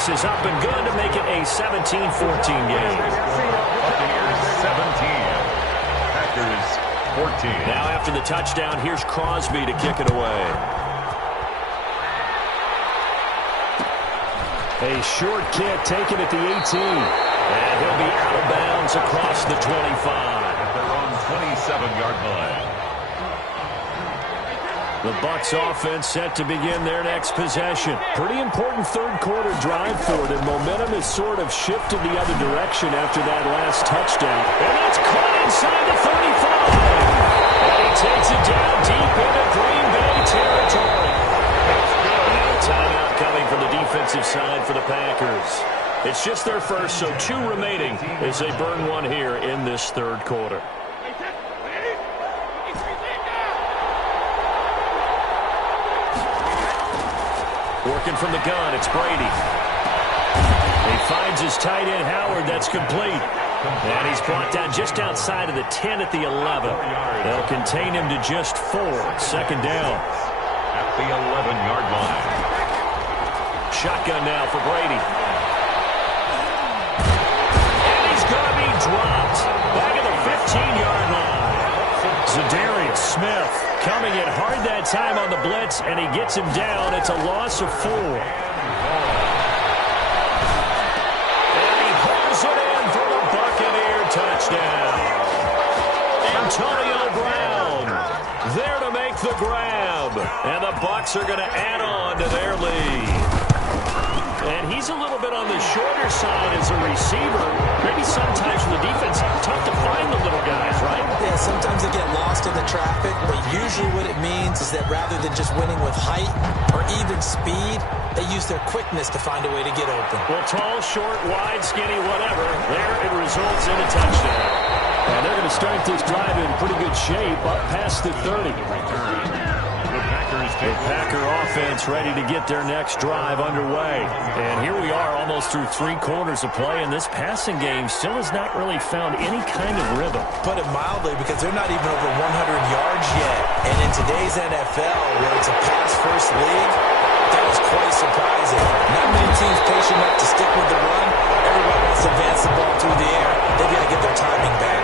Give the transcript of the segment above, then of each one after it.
pass is up and good to make it a 17-14 game. Buccaneers 17. Packers 14. Now after the touchdown, here's Crosby to kick it away. A short kick taken at the 18. And he'll be out of bounds across the 25. At their own 27-yard line. The Bucs offense set to begin their next possession. Pretty important third-quarter drive for them. Momentum has sort of shifted the other direction after that last touchdown. And that's caught inside the 35. And he takes it down deep into Green Bay territory. Now a timeout coming from the defensive side for the Packers. It's just their first, so 2 remaining as they burn one here in this third quarter. Working from the gun, it's Brady. He finds his tight end, Howard. That's complete. And he's brought down just outside of the 10 at the 11. They'll contain him to just 4. Second down. At the 11-yard line. Shotgun now for Brady. And he's going to be dropped. Back at the 15-yard line. Za'Darius Smith coming in hard that time on the blitz, and he gets him down. It's a loss of 4. And he pulls it in for the Buccaneer touchdown. Antonio Brown there to make the grab. And the Bucs are going to add on to their lead. And he's a little bit on the shorter side as a receiver. Maybe sometimes for the defense, tough to find the little guys, right? Yeah, sometimes they get lost in the traffic, but usually what it means is that rather than just winning with height or even speed, they use their quickness to find a way to get open. Well, tall, short, wide, skinny, whatever, there it results in a touchdown. And they're going to start this drive in pretty good shape up past the 30. The Packer offense ready to get their next drive underway. And here we are almost through 3 quarters of play, and this passing game still has not really found any kind of rhythm. Put it mildly, because they're not even over 100 yards yet. And in today's NFL, where it's a pass-first league, that was quite surprising. Not many teams patient enough to stick with the run. Everybody wants to advance the ball through the air. They've got to get their timing back.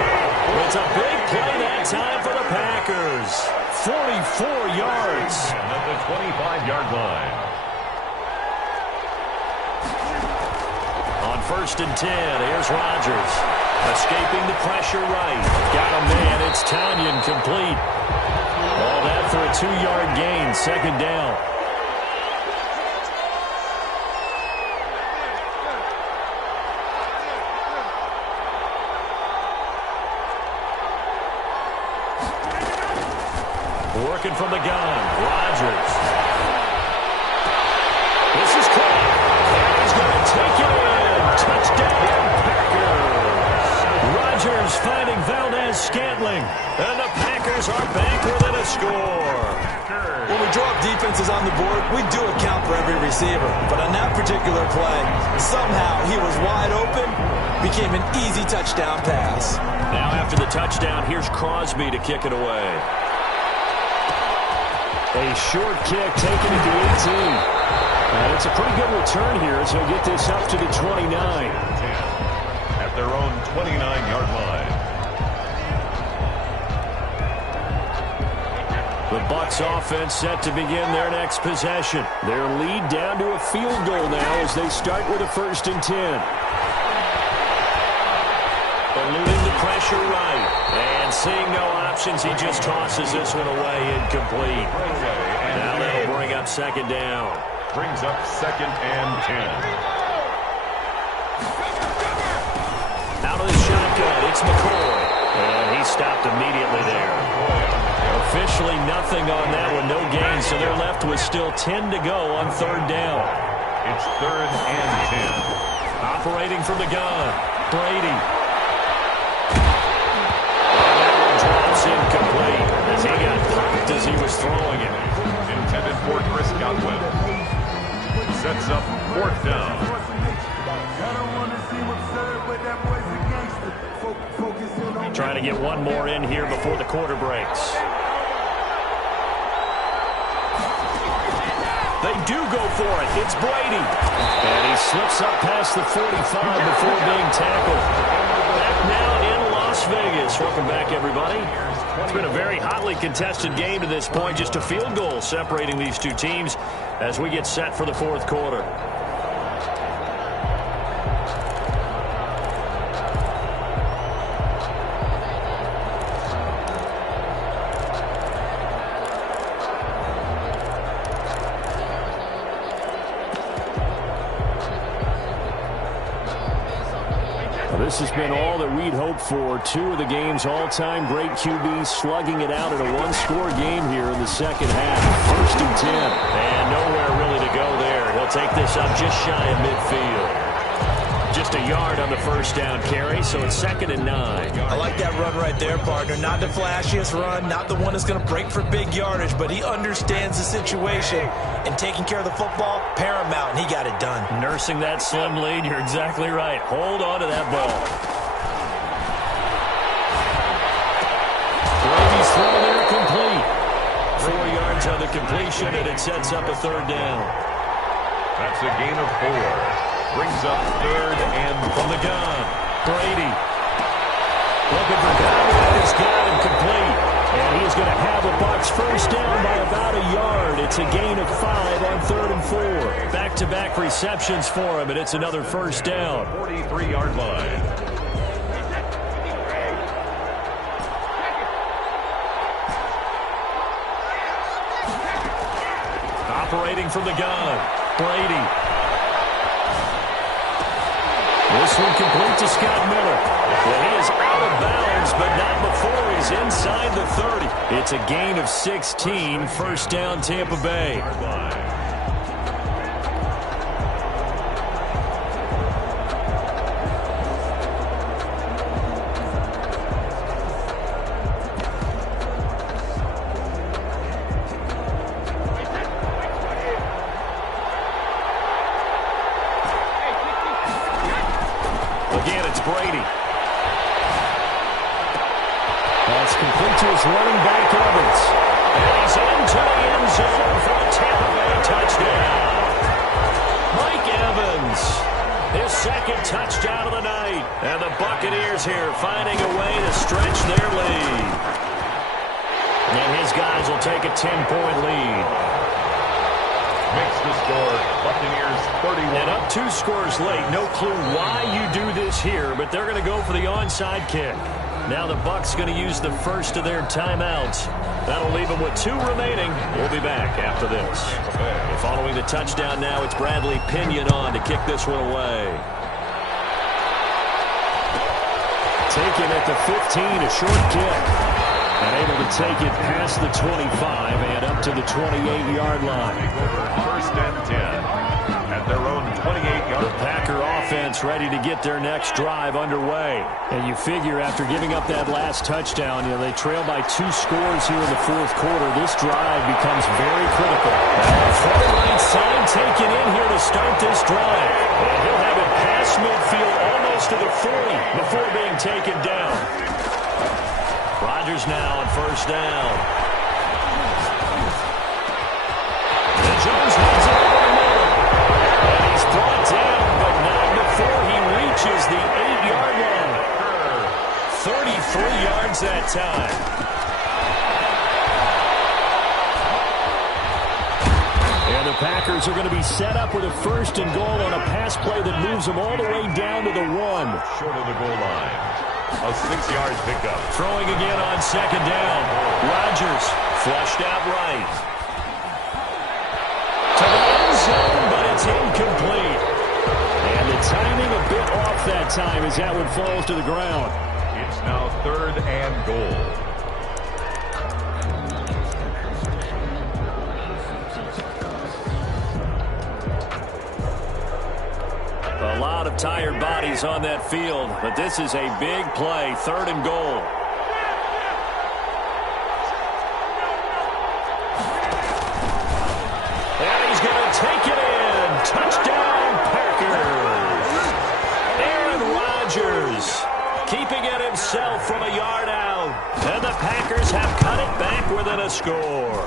It's a big play that time for the Packers. 44 yards. At the 25-yard line. On 1st and 10, here's Rodgers. Escaping the pressure right. Got a man. It's Tonyan complete. All that for a 2-yard gain. Second down. Working from the gun. Rodgers. This is caught. And he's going to take it in. Touchdown, Packers. Rodgers finding Valdez-Scantling. And the Packers are back within a score. When we draw up defenses on the board, we do account for every receiver. But on that particular play, somehow he was wide open, became an easy touchdown pass. Now after the touchdown, here's Crosby to kick it away. A short kick taken at the 18. And it's a pretty good return here as they get this up to the 29. At their own 29-yard line. The Bucs offense set to begin their next possession. Their lead down to a field goal now as they start with a 1st and 10. Eluding the pressure right. And seeing no options, he just tosses this one away, incomplete. Now that'll bring up second down. Brings up 2nd and 10. Out of the shotgun, it's McCoy. And he stopped immediately there. Officially nothing on that one, no gain, so they're left with still 10 to go on 3rd down. It's 3rd and 10. Operating from the gun, Brady. Drops incomplete as he got popped as he was throwing it. Intended for Chris Godwin. Sets up 4th down. Trying to get one more in here before the quarter breaks. They do go for it. It's Brady. And he slips up past the 45 before being tackled. Back now in Las Vegas. Welcome back, everybody. It's been a very hotly contested game to this point. Just a field goal separating these two teams as we get set for the fourth quarter. This has been all that we'd hoped for. Two of the game's all-time great QBs slugging it out in a one-score game here in the second half. 1st and 10. And nowhere really to go there. He'll take this up just shy of midfield. Just a yard on the first down carry, so it's 2nd and 9. I like that run right there, partner. Not the flashiest run, not the one that's going to break for big yardage, but he understands the situation, and taking care of the football, paramount, and he got it done. Nursing that slim lead, you're exactly right. Hold on to that ball. Brady's throw there complete. 4 yards on the completion, and it sets up a 3rd down. That's a gain of 4. Brings up 3rd and from the gun. Brady looking for Godwin. He's got him complete. And he's going to have the Bucs first down by about a yard. It's a gain of 5 on 3rd and 4. Back-to-back receptions for him, and it's another first down. 43-yard line. Operating from the gun. Brady. This one complete to Scott Miller. Well, he is out of bounds, but not before he's inside the 30. It's a gain of 16. First down, Tampa Bay. Again, it's Brady. That's complete to his running back, Evans. And he's into the end zone for a Tampa Bay touchdown. Mike Evans, his 2nd touchdown of the night. And the Buccaneers here finding a way to stretch their lead. And his guys will take a 10-point lead. Makes the score. Buccaneers 31. And up 2 scores late. No clue why you do this here, but they're going to go for the onside kick. Now the Bucs going to use the first of their timeouts. That'll leave them with 2 remaining. We'll be back after this. And following the touchdown now, it's Bradley Pinion on to kick this one away. Taken at the 15, a short kick. And able to take it past the 25 and up to the 28-yard line. 1st and 10 at their own 28-yard. The Packer offense ready to get their next drive underway. And you figure after giving up that last touchdown, they trail by 2 scores here in the fourth quarter. This drive becomes very critical. Far right side taken in here to start this drive. And he'll have it past midfield almost to the 40 before being taken down. Rodgers now on first down. And Jones heads it over the middle. And he's brought down, but not before he reaches the 8-yard line. 33 yards that time. And the Packers are going to be set up with a 1st and goal on a pass play that moves them all the way down to the 1. Short of the goal line. A 6-yard pickup. Throwing again on 2nd down. Rodgers flushed out right. To the end zone, but it's incomplete. And the timing a bit off that time as that one falls to the ground. It's now 3rd and goal. A lot of tired bodies on that field, but this is a big play, 3rd and goal. And he's going to take it in. Touchdown, Packers. Aaron Rodgers keeping it himself from a yard out. And the Packers have cut it back within a score.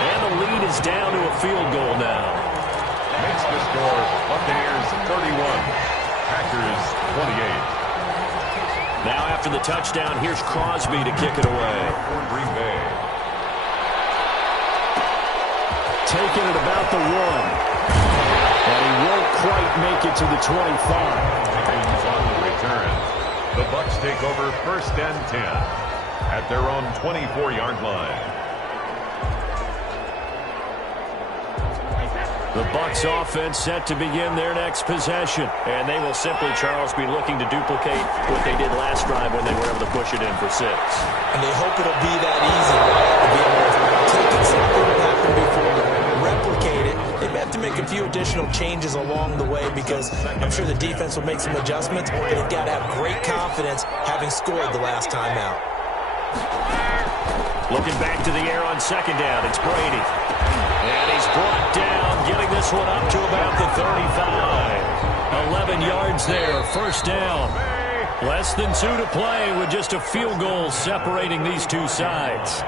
And the lead is down to a field goal now. Makes the score Buccaneers 31, Packers 28. Now after the touchdown, here's Crosby to kick it away. For Green Bay. Taking it about the 1. And he won't quite make it to the 25. Titans on the return. The Bucs take over 1st and 10 at their own 24-yard line. The Bucs offense set to begin their next possession. And they will simply, Charles, be looking to duplicate what they did last drive when they were able to push it in for 6. And they hope it'll be that easy, right? To be able to take something that happened before, replicate it. They may have to make a few additional changes along the way because I'm sure the defense will make some adjustments, but they've got to have great confidence having scored the last time out. Looking back to the air on 2nd down, it's Brady. And he's brought down, getting this one up to about the 35. 11 yards there, 1st down. Less than 2 to play with just a field goal separating these two sides.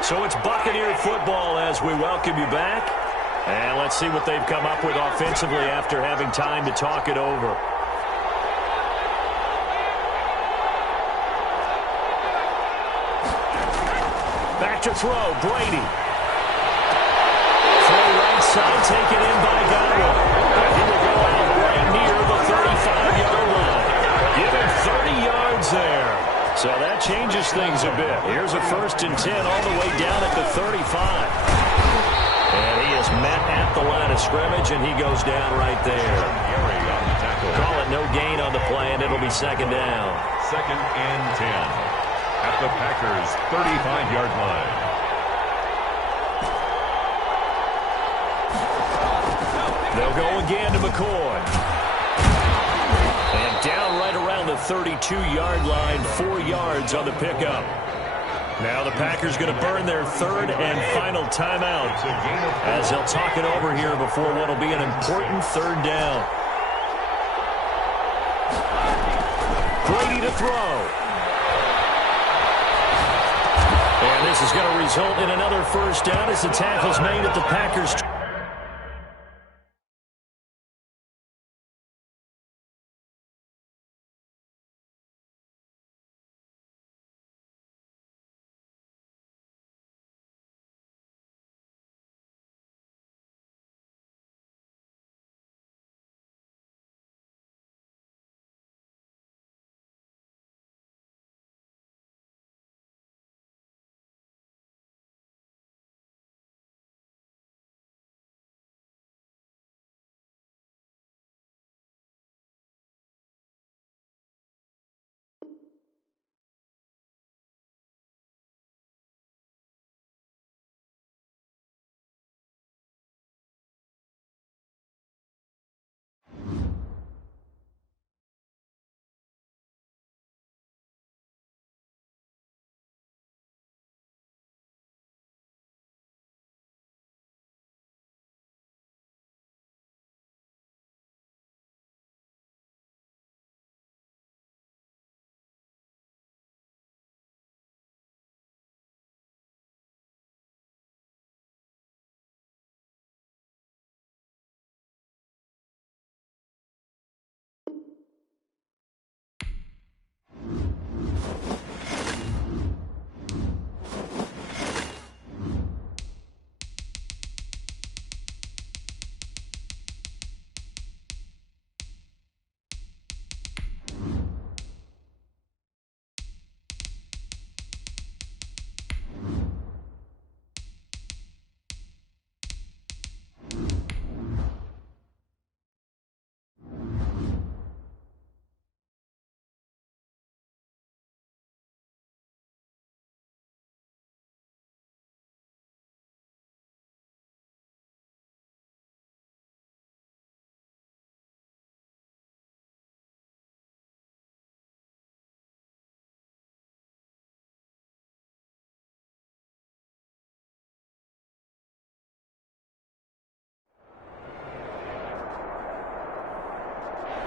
So it's Buccaneer football as we welcome you back. And let's see what they've come up with offensively after having time to talk it over. Back to throw, Brady. Right side taken in by Godwin. And he will go out right near the 35-yard line. Give him 30 yards there. So that changes things a bit. Here's a 1st and 10 all the way down at the 35. And he is met at the line of scrimmage, and he goes down right there. Call it no gain on the play, and it'll be 2nd down. 2nd and 10 at the Packers' 35-yard line. They'll go again to McCoy. And down right around the 32-yard line, 4 yards on the pickup. Now the Packers going to burn their 3rd and final timeout as they'll talk it over here before what will be an important 3rd down. Brady to throw. And this is going to result in another 1st down as the tackle's made at the Packers'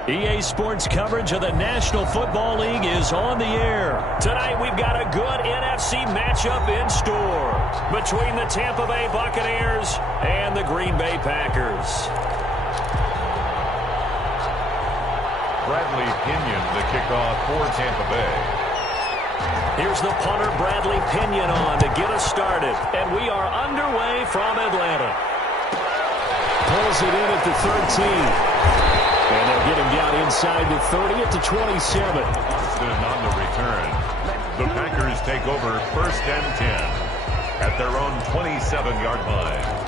EA Sports coverage of the National Football League is on the air. Tonight we've got a good NFC matchup in store between the Tampa Bay Buccaneers and the Green Bay Packers. Bradley Pinion, the kickoff for Tampa Bay. Here's the punter, Bradley Pinion, on to get us started. And we are underway from Atlanta. Pulls it in at the 13. And they'll get him down inside the 30 at the 27. Boston on the return. The Packers take over 1st and 10 at their own 27-yard line.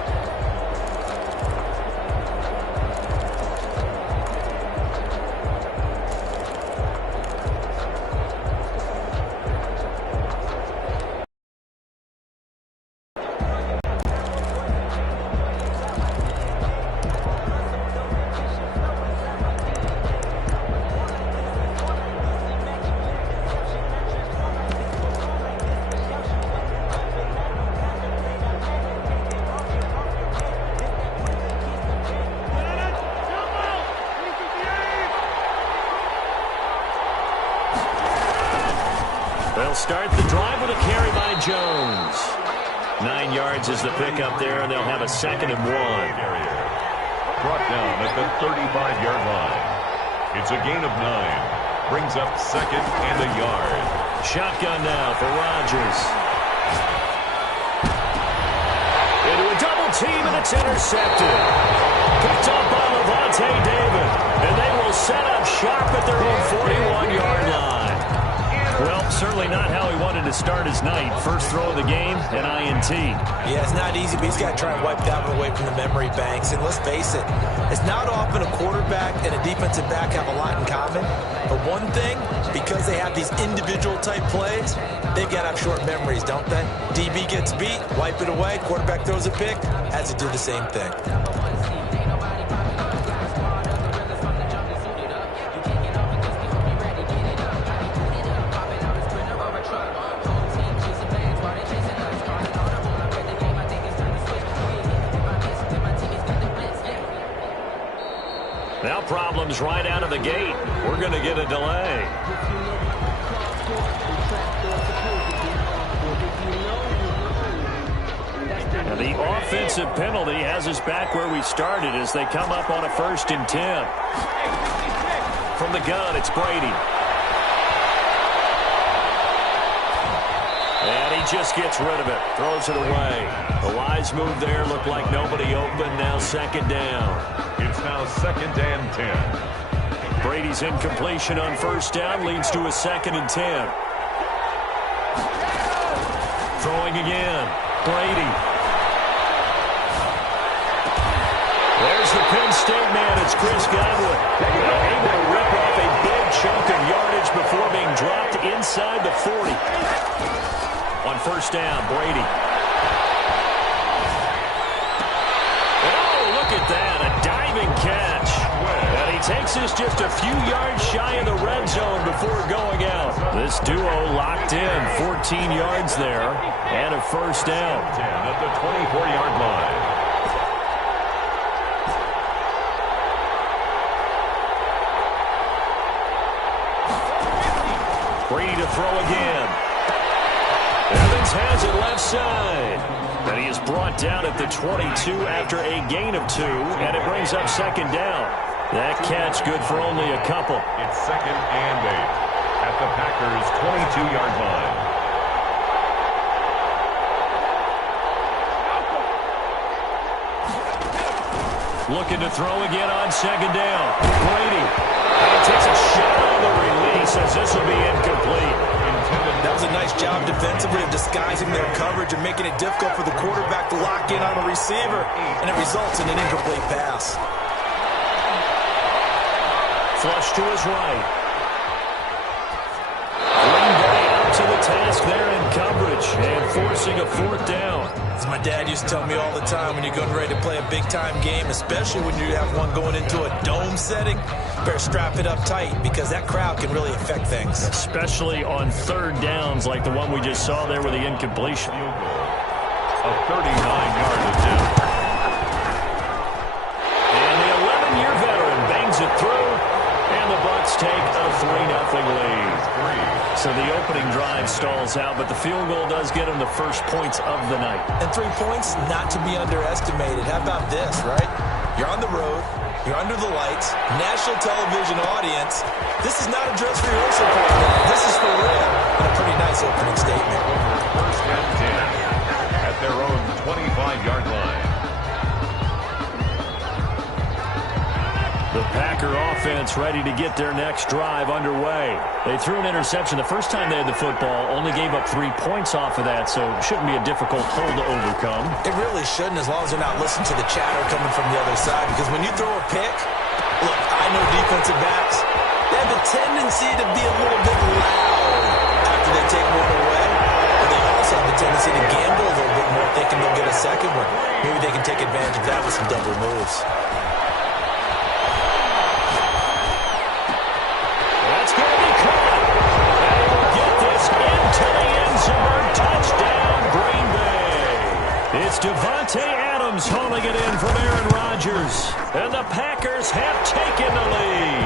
They'll start the drive with a carry by Jones. 9 yards is the pickup there, and they'll have a 2nd and 1. Brought down at the 35-yard line. It's a gain of 9. Brings up 2nd and a yard. Shotgun now for Rodgers. Into a double team, and it's intercepted. Picked up by Lavonte David. And they will set up shop at their own 41-yard line. Well, certainly not how he wanted to start his night. First throw of the game, an INT. Yeah, it's not easy, but he's got to try and wipe that one away from the memory banks. And let's face it, it's not often a quarterback and a defensive back have a lot in common. But one thing, because they have these individual-type plays, they've got to have short memories, don't they? DB gets beat, wipe it away, quarterback throws a pick, has to do the same thing. Now problems right out of the gate. We're going to get a delay. And the offensive penalty has us back where we started as they come up on a 1st and 10. From the gun, it's Brady. And he just gets rid of it. Throws it away. The wise move there. Looked like nobody open. Now 2nd down. It's now 2nd and 10. Brady's incompletion on 1st down leads to a 2nd and 10. Throwing again. Brady. There's the Penn State man. It's Chris Godwin. Able to rip off a big chunk of yardage before being dropped inside the 40. On 1st down, Brady. Oh, look at that. A diving catch. And he takes us just a few yards shy of the red zone before going out. This duo locked in. 14 yards there. And a 1st down. 10 at the 24-yard line. Brady to throw again. Evans has it left side. And he is brought down at the 22 after a gain of 2, and it brings up 2nd down. That catch good for only a couple. It's 2nd and 8 at the Packers' 22-yard line. Looking to throw again on 2nd down. Brady. And he takes a shot on the release as this will be incomplete. That was a nice job defensively of disguising their coverage and making it difficult for the quarterback to lock in on the receiver, and it results in an incomplete pass. Flush to his right. Green Bay up to the task there in coverage and forcing a 4th down. As my dad used to tell me all the time, when you're getting ready to play a big-time game, especially when you have one going into a dome setting, better strap it up tight because that crowd can really affect things. Especially on 3rd downs like the one we just saw there with the incompletion. A 39-yard attempt. And the 11-year veteran bangs it through. field goal does get them the first points of the night. And 3 points, not to be underestimated. How about this, right? You're on the road. You're under the lights. National television audience. This is not a dress rehearsal program. This is for real. And a pretty nice opening statement. First and 10 at their own 25-yard line. The Packer offense ready to get their next drive underway. They threw an interception the first time they had the football, only gave up 3 points off of that, so it shouldn't be a difficult hole to overcome. It really shouldn't, as long as they're not listening to the chatter coming from the other side, because when you throw a pick, look, I know defensive backs, they have a tendency to be a little bit loud after they take one away, but they also have a tendency to gamble a little bit more, thinking they'll get a second one. Maybe they can take advantage of that with some double moves. That's going to be caught. They will get this into the end zone. Touchdown, Green Bay. It's Davante Adams hauling it in from Aaron Rodgers. And the Packers have taken the lead.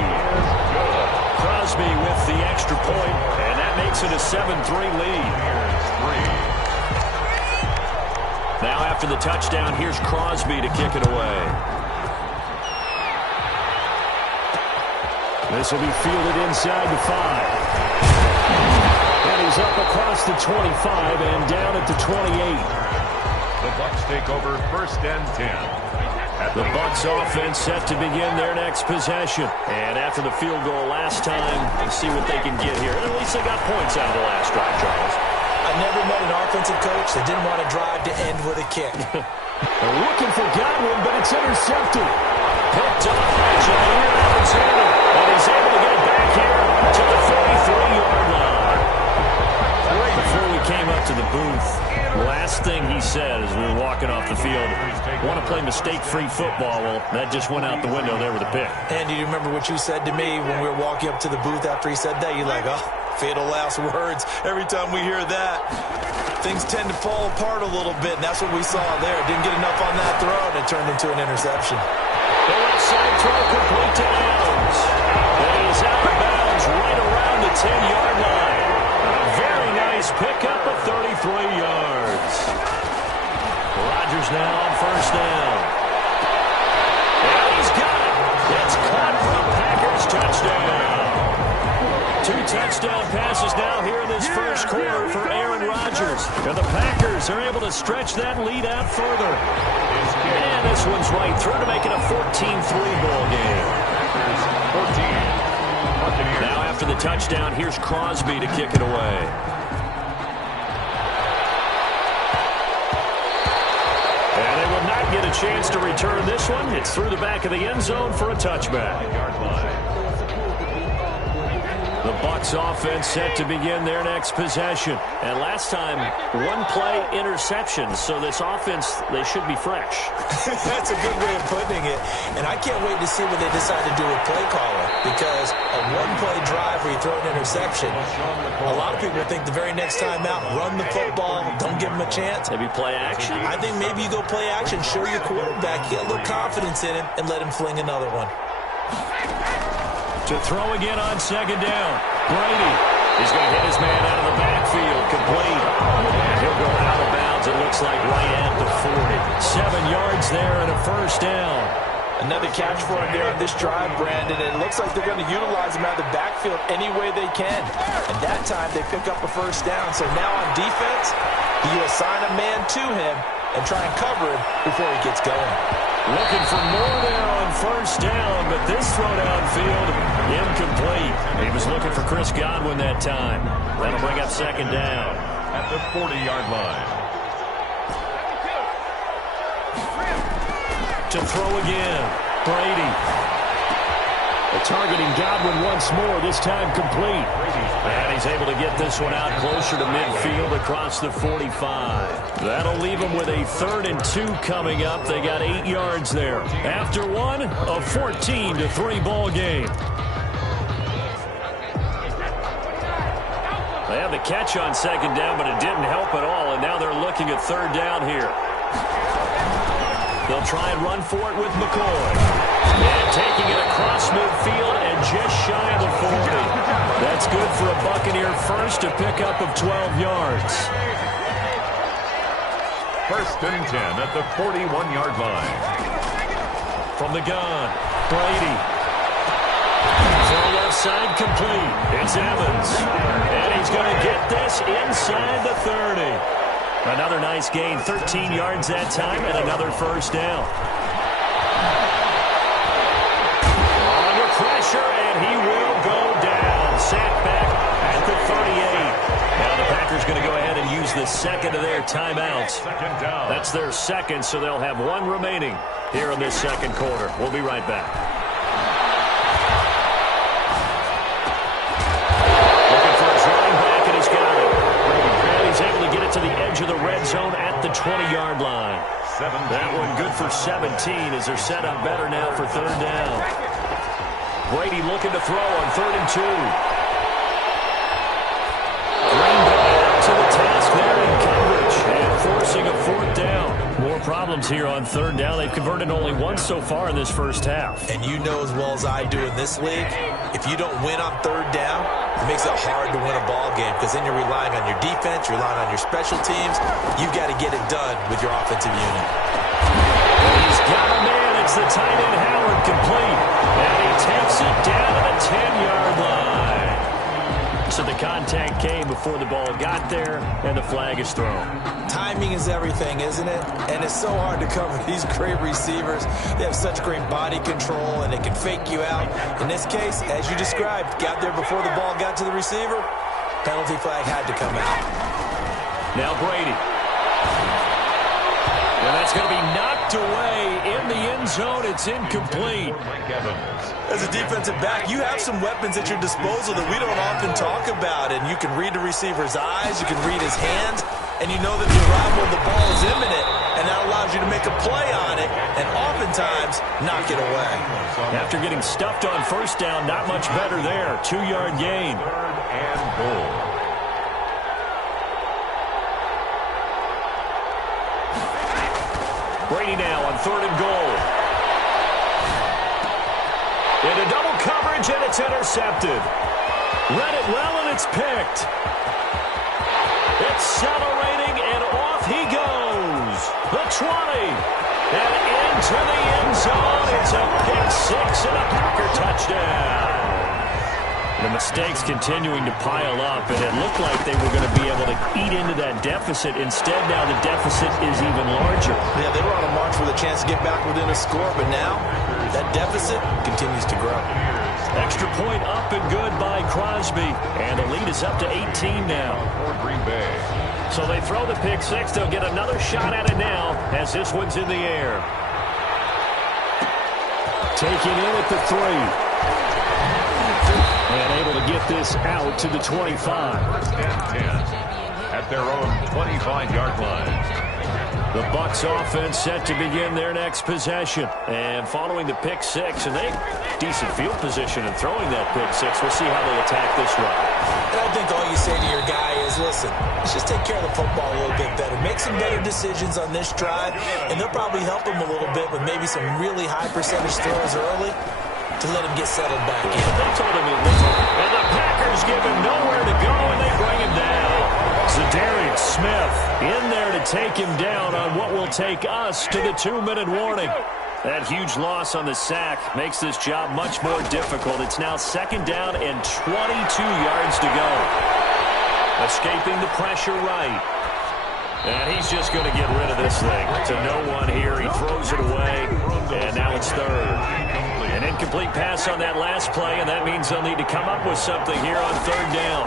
Crosby with the extra point, and that makes it a 7-3 lead. Now after the touchdown, here's Crosby to kick it away. This will be fielded inside the 5. And he's up across the 25 and down at the 28. The Bucs take over first and 10. The Bucs offense set to begin their next possession. And after the field goal last time, we'll see what they can get here. And at least they got points out of the last drive, Charles. I never met an offensive coach that didn't want to drive to end with a kick. They're looking for Godwin, but it's intercepted. Picked off by Jair Alexander. And he's able to get back here to the 43-yard line. Right before we came up to the booth, last thing he said as we were walking off the field, want to play mistake-free football. Well, that just went out the window there with a pick. Andy, do you remember what you said to me when we were walking up to the booth after he said that? You're like, oh, fatal last words. Every time we hear that, things tend to fall apart a little bit, and that's what we saw there. Didn't get enough on that throw, and it turned into an interception. The left side throw complete to Adams. And he's out of bounds right around the 10-yard line. A very nice pickup of 33 yards. Rodgers now on first down. And he's got it. It's caught for a Packers touchdown. 2 touchdown passes now here in this first quarter for Aaron Rodgers. And the Packers are able to stretch that lead out further. And this one's right through to make it a 14-3 ball game. 14. Now after the touchdown, here's Crosby to kick it away. And they will not get a chance to return this one. It's through the back of the end zone for a touchback. The Bucs offense set to begin their next possession. And last time, 1-play interception. So this offense, they should be fresh. That's a good way of putting it. And I can't wait to see what they decide to do with play caller. Because a 1-play drive where you throw an interception, a lot of people think the very next time out, run the football, don't give them a chance. Maybe play action? I think maybe you go play action, show your quarterback, get a little confidence in him, and let him fling another one. To throw again on second down. Brady. He's going to hit his man out of the backfield. Complete. And he'll go out of bounds, it looks like, right at the 40. 7 yards there and a first down. Another catch for him there on this drive, Brandon. And it looks like they're going to utilize him out of the backfield any way they can. And that time they pick up a first down. So now on defense, you assign a man to him and try and cover him before he gets going. Looking for more there on first down, but this throw downfield, incomplete. He was looking for Chris Godwin that time. That'll bring up second down. At the 40-yard line. To throw again, Brady. Targeting Godwin once more, this time complete. And he's able to get this one out closer to midfield across the 45. That'll leave them with a 3rd and 2 coming up. They got 8 yards there. After one, a 14-3 ball game. They had the catch on second down, but it didn't help at all. And now they're looking at third down here. They'll try and run for it with McCoy. And taking it across midfield and just shy of the 40. That's good for a Buccaneer first, a pickup of 12 yards. First and 10 at the 41-yard line. From the gun, Brady. Throw left side complete. It's Evans. And he's going to get this inside the 30. Another nice gain, 13 yards that time, and another first down. Under pressure, and he will go down. Sacked back at the 38. Now the Packers going to go ahead and use the second of their timeouts. That's their second, so they'll have one remaining here in this second quarter. We'll be right back. Looking for his running back, and he's got it. And he's able to get it to the edge of the red zone at the 20-yard line. That one good for 17 as they're set up better now for third down. Brady looking to throw on 3rd and 2. Green Bay up to the task there in coverage and forcing a 4th down. More problems here on 3rd down. They've converted only once so far in this first half. And you know as well as I do in this league, if you don't win on 3rd down, it makes it hard to win a ball game because then you're relying on your defense, you're relying on your special teams. You've got to get it done with your offensive unit. He's got a man. It's the tight end Howard complete. And he takes it down to the 10-yard line. So the contact came before the ball got there, and the flag is thrown. Timing is everything, isn't it? And it's so hard to cover these great receivers. They have such great body control, and they can fake you out. In this case, as you described, got there before the ball got to the receiver. Penalty flag had to come out. Now Brady. And that's going to be knocked away in the end zone. It's incomplete. As a defensive back, you have some weapons at your disposal that we don't often talk about. And you can read the receiver's eyes, you can read his hands, and you know that the arrival of the ball is imminent. And that allows you to make a play on it and oftentimes knock it away. After getting stuffed on 1st down, not much better there. 2-yard gain. 3rd and goal. Brady now on 3rd and goal. Into double coverage, and it's intercepted. Read it well, and it's picked. Accelerating, and off he goes. The 20. And into the end zone. It's a pick 6 and a Packer touchdown. The mistakes continuing to pile up, and it looked like they were going to be able to eat into that deficit. Instead, now the deficit is even larger. Yeah, they were on a march with a chance to get back within a score, but now that deficit continues to grow. Extra point up and good by Crosby, and the lead is up to 18 now. For Green Bay. So they throw the pick 6. They'll get another shot at it now as this one's in the air. Taking in at the 3. And able to get this out to the 25. 1st and 10 at their own 25-yard line. The Bucs offense set to begin their next possession. And following the pick 6, and they decent field position and throwing that pick 6. We'll see how they attack this one. I think all you say to your guy is, listen, let's just take care of the football a little bit better. Make some better decisions on this drive, and they'll probably help him a little bit with maybe some really high percentage throws early to let him get settled back in. They told him, and the Packers give him nowhere to go, and they bring him down. Zadarius Smith in there to take him down on what will take us to the 2-minute warning. That huge loss on the sack makes this job much more difficult. It's now 2nd down and 22 yards to go. Escaping the pressure right. And he's just going to get rid of this thing to no one here. He throws it away, and now it's 3rd. An incomplete pass on that last play, and that means they'll need to come up with something here on 3rd down.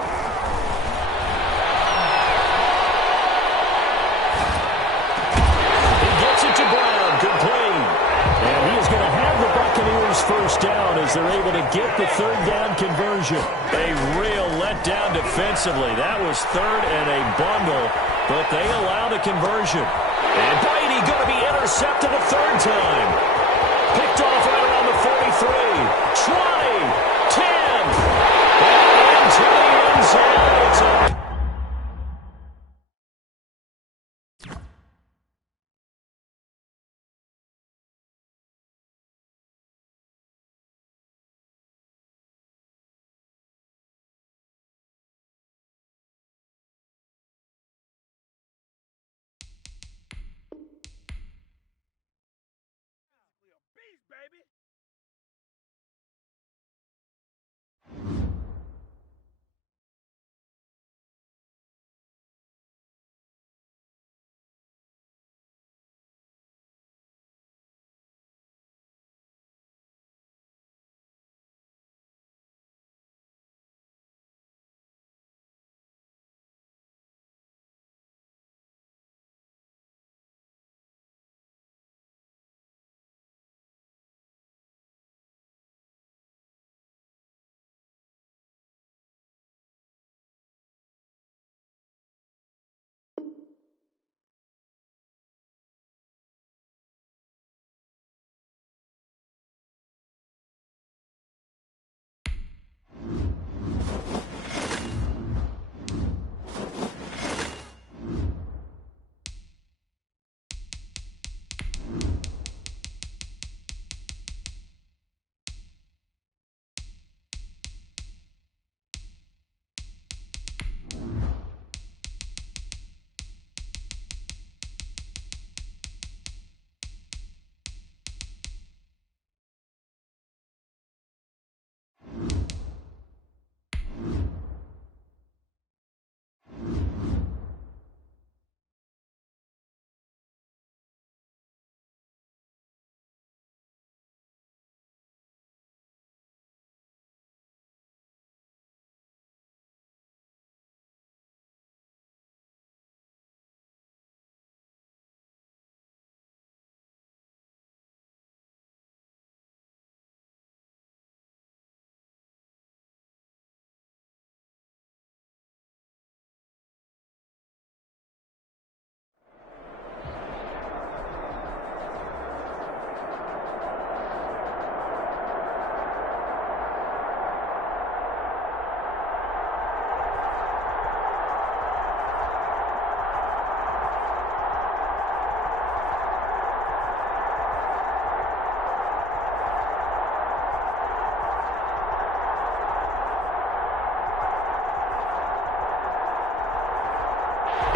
He gets it to Brown, complete. And he is going to have the Buccaneers 1st down as they're able to get the 3rd down conversion. A real letdown defensively. That was 3rd and a bundle, but they allow the conversion. And Brady going to be intercepted a 3rd time. Picked off right around the 43, 20, 10, and into the end zone. It's a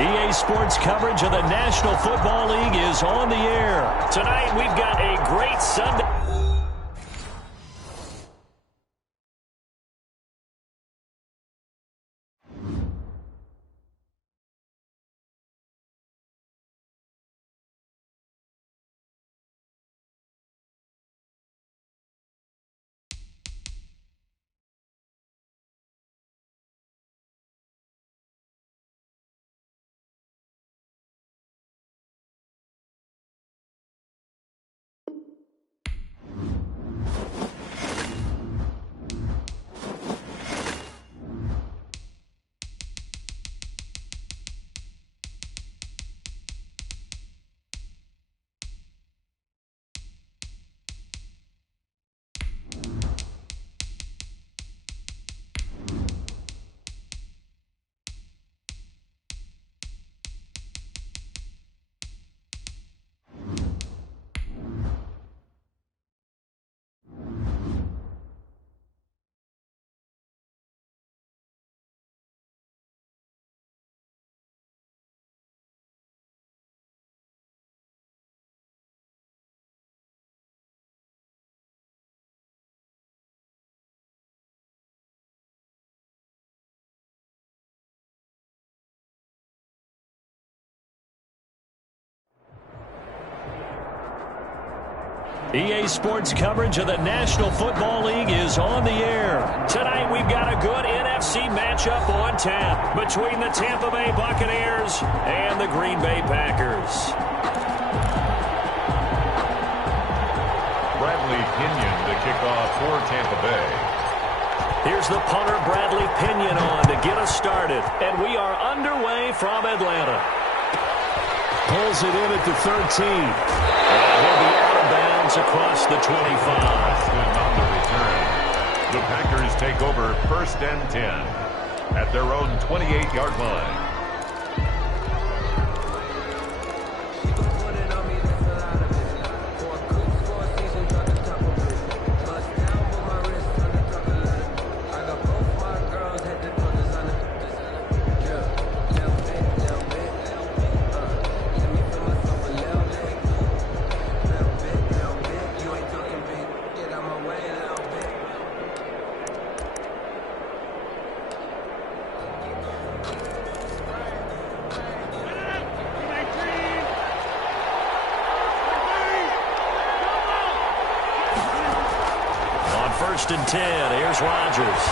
EA Sports coverage of the National Football League is on the air. Tonight, we've got a great Sunday. EA Sports coverage of the National Football League is on the air. Tonight, we've got a good NFC matchup on tap between the Tampa Bay Buccaneers and the Green Bay Packers. Bradley Pinion to kick off for Tampa Bay. Here's the punter, Bradley Pinion, on to get us started. And we are underway from Atlanta. Pulls it in at the 13. He'll be out of bounds across the 25. On the return, the Packers take over 1st and 10 at their own 28-yard line. 1st and 10. Here's Rodgers.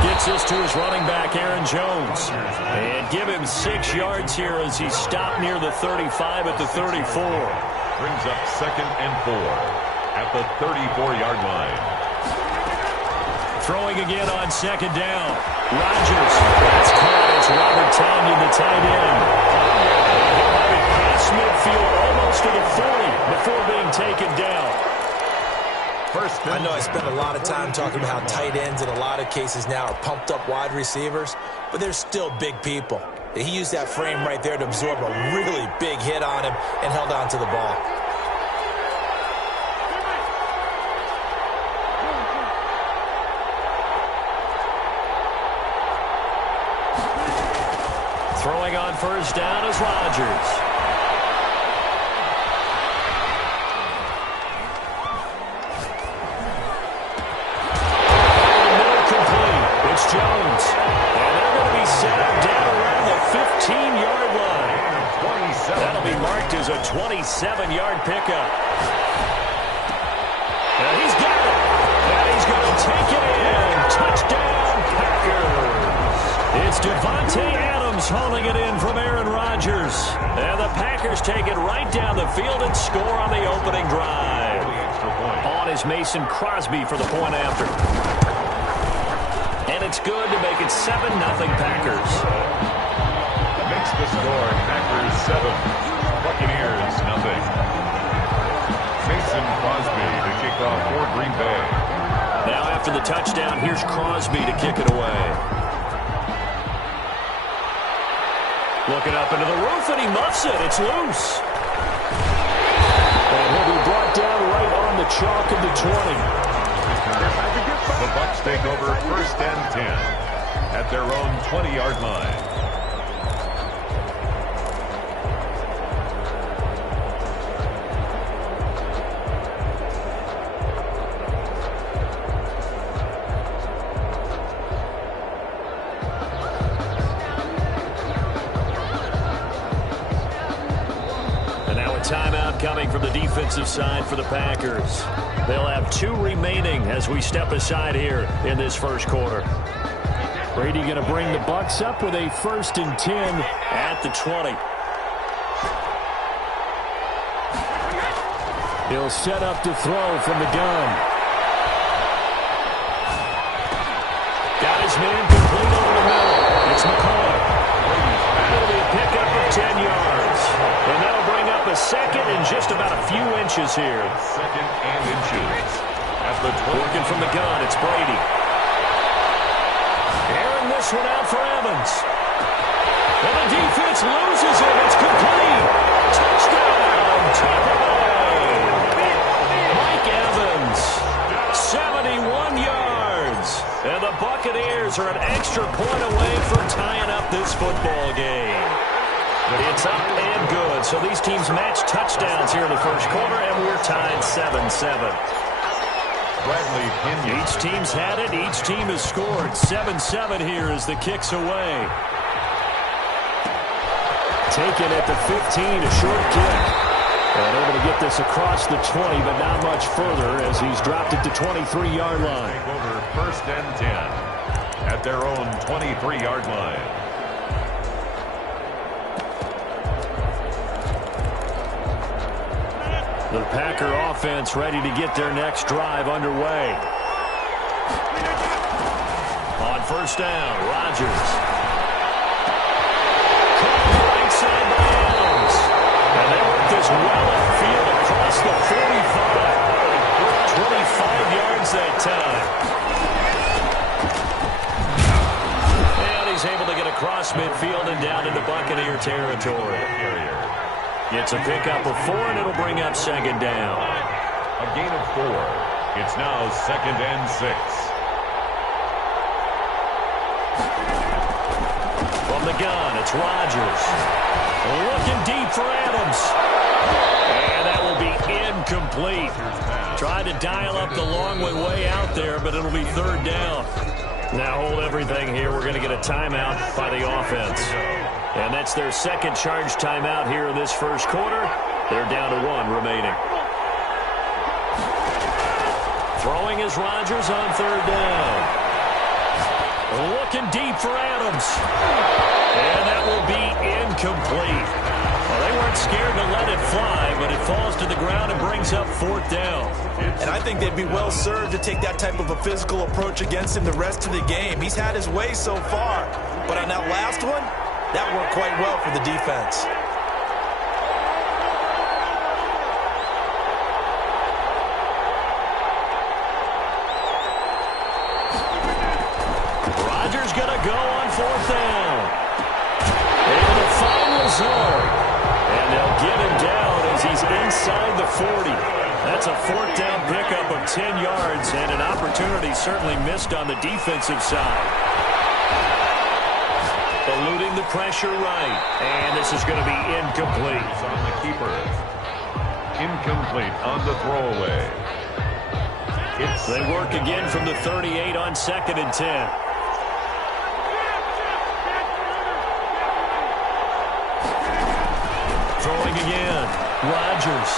Gets this to his running back, Aaron Jones. And give him 6 yards here as he stopped near the 35 at the 34. Brings up 2nd and 4 at the 34-yard line. Throwing again on 2nd down. Rodgers. That's caught. It's Robert Tonyan, the tight end. He'll have it past midfield almost to the 40 before being taken down. I know I spend a lot of time talking about how tight ends in a lot of cases now are pumped up wide receivers, but they're still big people. He used that frame right there to absorb a really big hit on him and held on to the ball. Throwing on 1st down is Rodgers. It's Jones. And they're going to be set up down around the 15-yard line. 27. That'll be marked as a 27-yard pickup. And he's got it. And he's going to take it in. Touchdown, Packers. It's Devontae Adams hauling it in from Aaron Rodgers. And the Packers take it right down the field and score on the opening drive. On is Mason Crosby for the point after. And it's good to make it 7-0 Packers. Makes the score Packers 7, Buccaneers 0. Mason Crosby to kick off for Green Bay. Now after the touchdown, here's Crosby to kick it away. Looking up into the roof, and he muffs it. It's loose. And he'll be brought down right on the chalk of the 20. The Bucs take over 1st and 10 at their own 20-yard line. And now a timeout coming from the defensive side for the Packers. They'll have 2 remaining as we step aside here in this first quarter. Brady going to bring the Bucs up with a 1st and 10 at the 20. He'll set up to throw from the gun. Got his man complete over the middle. It's McCoy. It'll be a pickup of 10 yards. And that'll bring up a 2nd and just about a few inches here. 2nd and inches. At the 20. Working from the gun, it's Brady. Airing this one out for Evans. And the defense loses it. It's complete. Touchdown, Tampa Bay. Mike Evans, 71 yards. And the Buccaneers are an extra point away from tying up this football game. It's up and good. So these teams match touchdowns here in the first quarter, and we're tied 7-7. Bradley Pinion. Each team's had it. Each team has scored. 7-7 here as the kick's away. Taken at the 15, a short kick. And able to get this across the 20, but not much further as he's dropped it to 23-yard line. Take over 1st and 10 at their own 23-yard line. The Packer offense ready to get their next drive underway. On 1st down, Rodgers. Right side by Adams. And they work this well upfield across the 45. 25 yards that time. And he's able to get across midfield and down into Buccaneer territory. It's a pickup of 4, and it'll bring up 2nd down. A gain of 4. It's now 2nd and 6. From the gun, it's Rodgers. Looking deep for Adams. And that will be incomplete. Tried to dial up the long way out there, but it'll be 3rd down. Now hold everything here. We're going to get a timeout by the offense. And that's their 2nd charge timeout here in this first quarter. They're down to 1 remaining. Throwing is Rodgers on third down. Looking deep for Adams. And that will be incomplete. Well, they weren't scared to let it fly, but it falls to the ground and brings up fourth down. And I think they'd be well served to take that type of a physical approach against him the rest of the game. He's had his way so far. But on that last one, that worked quite well for the defense. Rodgers going to go on fourth down. In the final zone. And they'll get him down as he's inside the 40. That's a fourth down pickup of 10 yards and an opportunity certainly missed on the defensive side. Eluding the pressure right. And this is going to be incomplete. On the keeper. Incomplete on the throwaway. They work again from the 38 on 2nd and 10. Throwing again. Rodgers.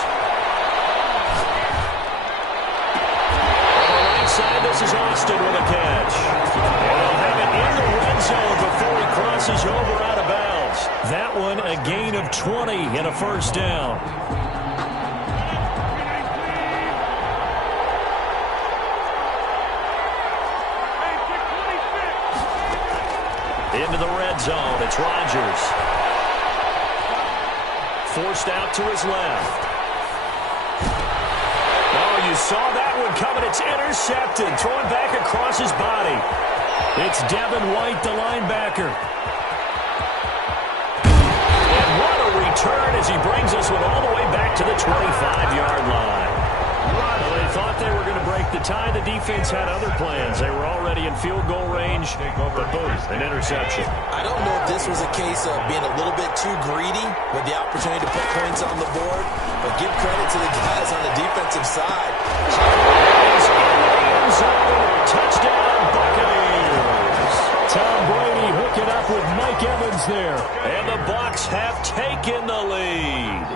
On the right side, this is Austin with a catch. And they'll have it in the red zone before he crosses over out of bounds. That one a gain of 20 and a first down. Into the red zone. It's Rodgers. Forced out to his left. Oh, you saw that one coming. It's intercepted. Throwing back across his body. It's Devin White, the linebacker. And what a return as he brings us one all the way back to the 25-yard line. Well, they thought they were going to break the tie. The defense had other plans. They were already in field goal range, but boom, an interception. I don't know if this was a case of being a little bit too greedy with the opportunity to put points on the board, but give credit to the guys on the defensive side. Touchdown, Buccaneers. Tom Brady hooking up with Mike Evans there, and the Bucs have taken the lead.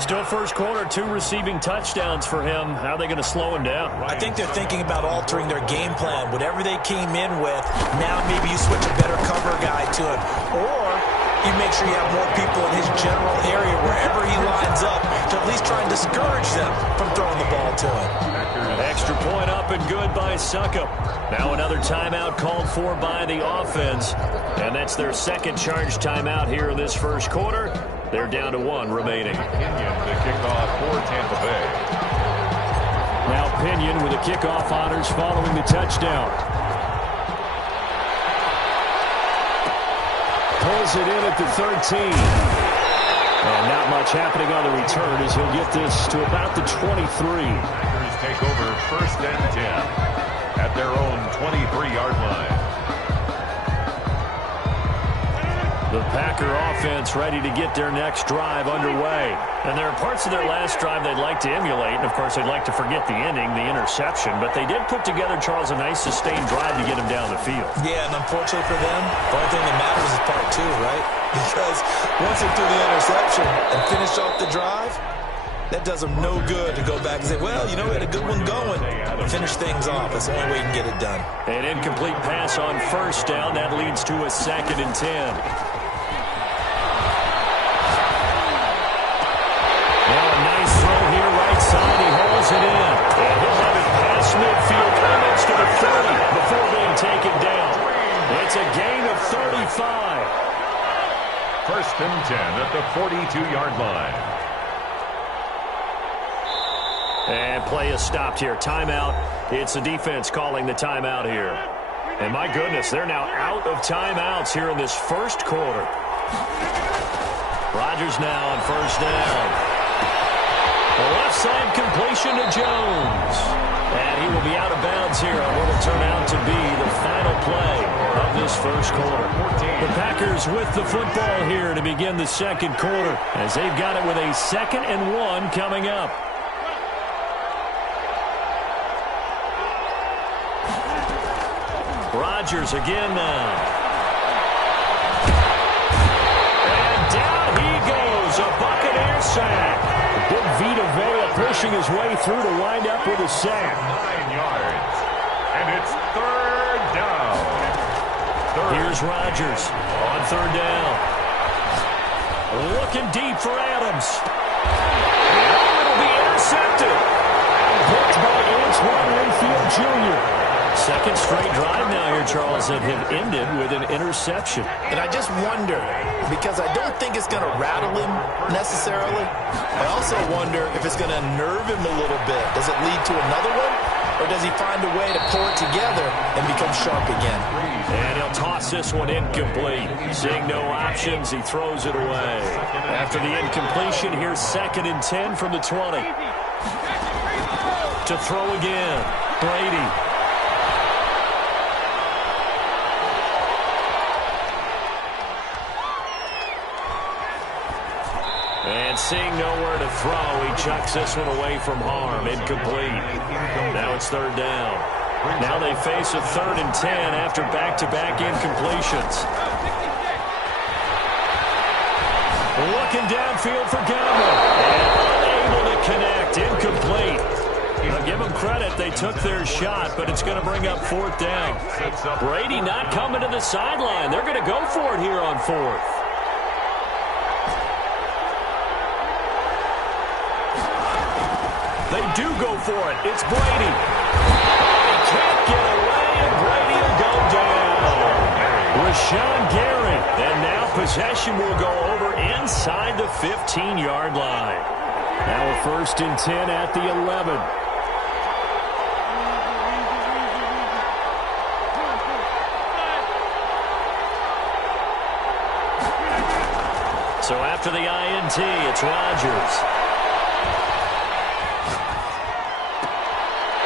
Still first quarter, 2 receiving touchdowns for him. How are they going to slow him down? I think they're thinking about altering their game plan. Whatever they came in with, now maybe you switch a better cover guy to him. Or you make sure you have more people in his general area wherever he lines up to at least try and discourage them from throwing the ball to him. Extra point up and good by Succop. Now another timeout called for by the offense. And that's their second charge timeout here in this first quarter. They're down to 1 remaining. Pinion to kick off for Tampa Bay. Now Pinion with the kickoff honors following the touchdown. Pulls it in at the 13. And not much happening on the return as he'll get this to about the 23. Packers take over 1st and 10 at their own 23-yard line. The Packer offense ready to get their next drive underway. And there are parts of their last drive they'd like to emulate. And, of course, they'd like to forget the ending, the interception. But they did put together, Charles, a nice sustained drive to get him down the field. Yeah, and unfortunately for them, the only thing that matters is part 2, right? Because once they threw the interception and finished off the drive, that does them no good to go back and say, well, you know, we had a good one going. Finish things off. That's the only way you can get it done. An incomplete pass on first down. That leads to a 2nd and 10. It in. And he'll have it past midfield, almost to the 30 before being taken down. It's a gain of 35. 1st and 10 at the 42-yard line. And play is stopped here. Timeout. It's the defense calling the timeout here. And my goodness, they're now out of timeouts here in this first quarter. Rodgers now on first down. The left side completion to Jones. And he will be out of bounds here on what will turn out to be the final play of this first quarter. The Packers with the football here to begin the second quarter as they've got it with a 2nd and 1 coming up. Rodgers again now. And down he goes. A Buccaneer sack. Big Vita Vea pushing his way through to wind up with a sack. 9 yards. And it's third down. Here's Rodgers on third down. Looking deep for Adams. And it'll be intercepted. Picked by Antoine Winfield Jr. Second straight drive now here, Charles, that have ended with an interception. And I just wonder, because I don't think it's going to rattle him necessarily. I also wonder if it's going to nerve him a little bit. Does it lead to another one? Or does he find a way to pull it together and become sharp again? And he'll toss this one incomplete. Seeing no options, he throws it away. After the incompletion, here's 2nd and 10 from the 20. To throw again, Brady. And seeing nowhere to throw, he chucks this one away from harm. Incomplete. Now it's third down. Now they face a 3rd and 10 after back-to-back incompletions. Looking downfield for Gamble. And unable to connect. Incomplete. Now give them credit. They took their shot, but it's going to bring up 4th down. Brady not coming to the sideline. They're going to go for it here on 4th. They do go for it. It's Brady. He can't get away, and Brady will go down. Rashawn Gary. And now possession will go over inside the 15-yard line. Now a 1st and 10 at the 11. So after the INT, it's Rodgers.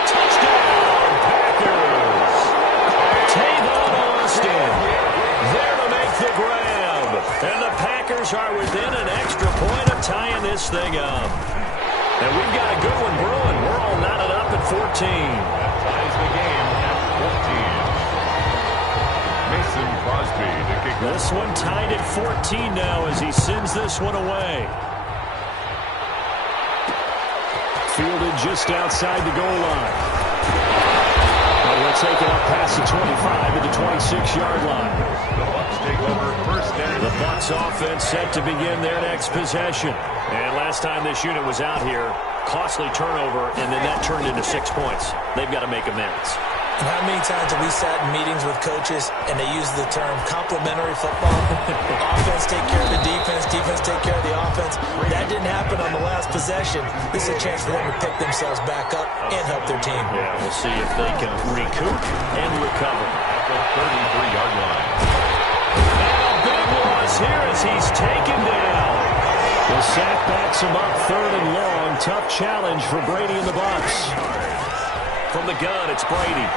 Touchdown, Packers. Tavon Austin there to make the grab. And the Packers are within an extra point of tying this thing up. And we've got a good one brewing. We're all knotted up at 14. That ties the game at 14. Mason Crosby to kick off. This one tied at 14 now as he sends this one away. Fielded just outside the goal line. And he'll take it up past the 25 to the 26-yard line. The Bucs take over first down. The Bucs offense set to begin their next possession. And last time this unit was out here, costly turnover, and then that turned into 6 points. They've got to make amends. And how many times have we sat in meetings with coaches and they use the term complementary football? Offense take care of the defense, defense take care of the offense. That didn't happen on the last possession. This is a chance for them to pick themselves back up and help their team. Yeah, we'll see if they can recoup and recover. At the 33-yard line. And a big loss here as he's taken down. The sack backs him up 3rd and long. Tough challenge for Brady and the Bucs. From the gun, it's Brady.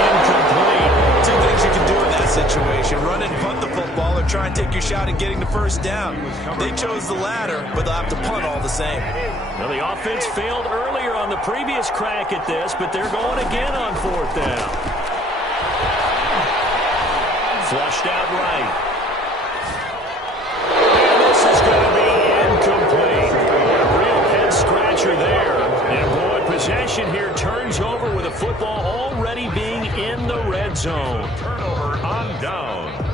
Incomplete. Two things you can do in that situation. Run and punt the football or try and take your shot at getting the first down. They chose the latter, but they'll have to punt all the same. Well, the offense failed earlier on the previous crack at this, but they're going again on 4th down. Flushed out right. And this is going to be incomplete. A real head-scratcher there. And boy, possession here turns over with a football already being in the red zone. Turnover on downs.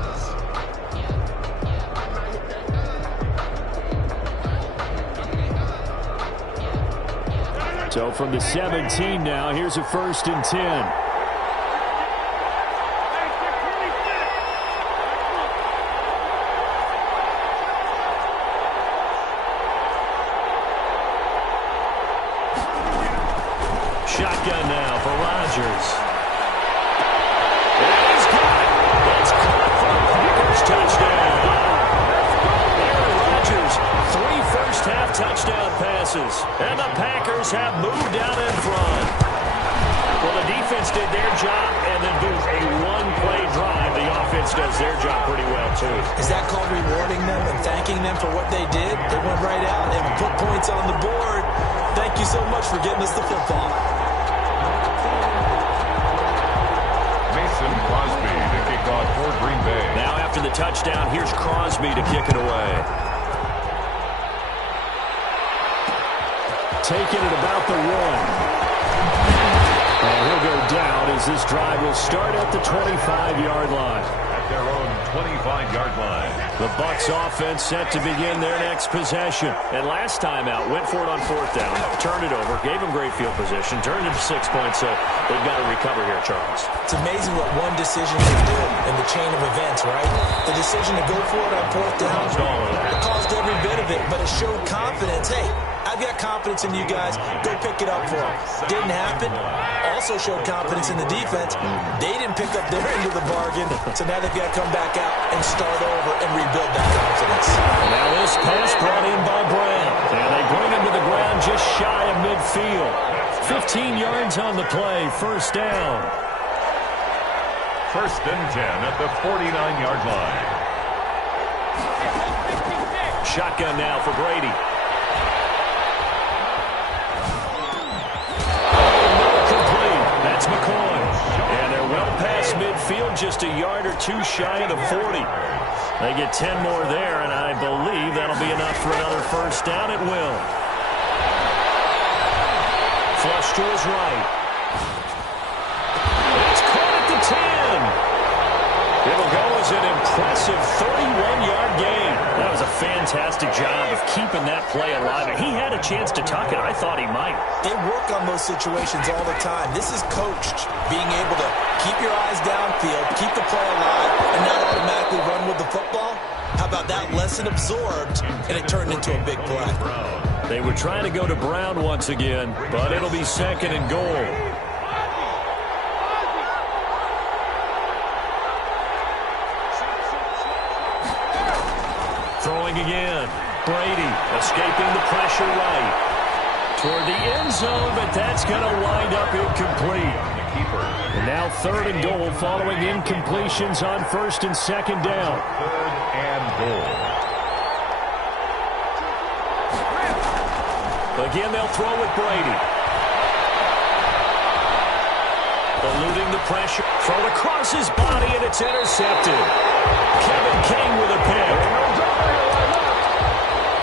So from the 17 now, here's a 1st and 10. Shotgun now for Rodgers. And he's got it. It's caught for a Packers touchdown. Aaron Rodgers, 3 first-half touchdown passes. And the Packers have moved out in front. Well, the defense did their job, and then do a one-play drive. The offense does their job pretty well, too. Is that called rewarding them and thanking them for what they did? They went right out and put points on the board. Thank you so much for getting us the football. Mason Crosby to kick off for Green Bay. Now after the touchdown, here's Crosby to kick it away. taken at about the 1. And he'll go down as this drive will start at the 25-yard line. At their own 25-yard line. The Bucs offense set to begin their next possession. And last time out, went for it on 4th down, turned it over, gave them great field position, turned it to 6 points, so they've got to recover here, Charles. It's amazing what one decision can do in the chain of events, right? The decision to go for it on 4th down, it caused every bit of it, but it showed confidence. Hey, I've got confidence in you guys. Go pick it up for them. Didn't happen. Also showed confidence in the defense. They didn't pick up their end of the bargain, so now they've got to come back out and start over and rebuild that confidence. Now this pass brought in by Brown. And they bring him to the ground just shy of midfield. 15 yards on the play. 1st down. 1st and 10 at the 49-yard line. Shotgun now for Brady. That's McCoy. And they're well past midfield, just a yard or 2 shy of the 40. They get 10 more there, and I believe that'll be enough for another 1st down. It will. Flush to his right. It's caught at the 10. It'll go as an impressive 31-yard gain. That was a fantastic job of keeping that play alive. And he had a chance to tuck it. I thought he might. They work on those situations all the time. This is coached, being able to keep your eyes downfield, keep the play alive, and not automatically run with the football. How about that? Lesson absorbed, and it turned into a big play. They were trying to go to Brown once again, but it'll be 2nd and goal. Throwing again. Brady escaping the pressure right. Toward the end zone, but that's going to wind up incomplete. And now 3rd and goal following incompletions on 1st and 2nd down. 3rd and goal. Again, they'll throw with Brady. Eluding the pressure. Thrown across his body, and it's intercepted. Kevin King with a pick.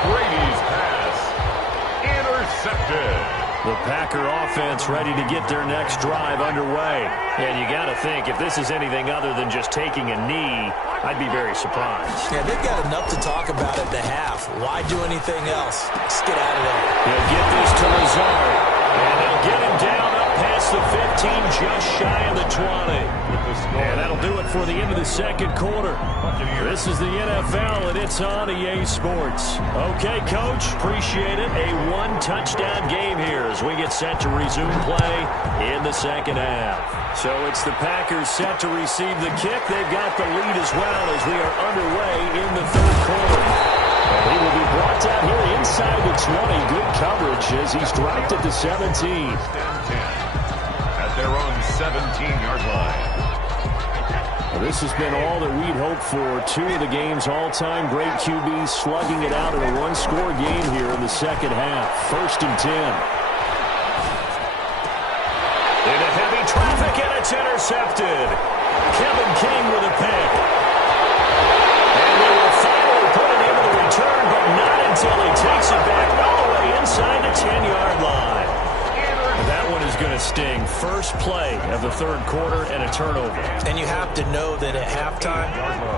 Brady's pass intercepted. The Packer offense ready to get their next drive underway. And you got to think, if this is anything other than just taking a knee, I'd be very surprised. Yeah, they've got enough to talk about at the half. Why do anything else? Just get out of there. He'll get this to Lazard. And they'll get him down up past the 15, just shy of the 20. And that'll do it for the end of the 2nd quarter. This is the NFL, and it's on EA Sports. Okay, Coach, appreciate it. A 1-touchdown game here as we get set to resume play in the 2nd half. So it's the Packers set to receive the kick. They've got the lead as well as we are underway in the 3rd quarter. And he will be brought down here inside the 20. Good coverage as he's dropped at the 17. At their own 17-yard line. Well, this has been all that we'd hoped for. 2 of the game's all-time great QBs slugging it out in a 1-score game here in the 2nd half. 1st and 10. Into heavy traffic, and it's intercepted. Kevin King with a pick. And they will finally put it into the return, but not until he takes it back all the way inside the 10-yard line. That one is going to sting. First play of the 3rd quarter and a turnover. And you have to know that at halftime,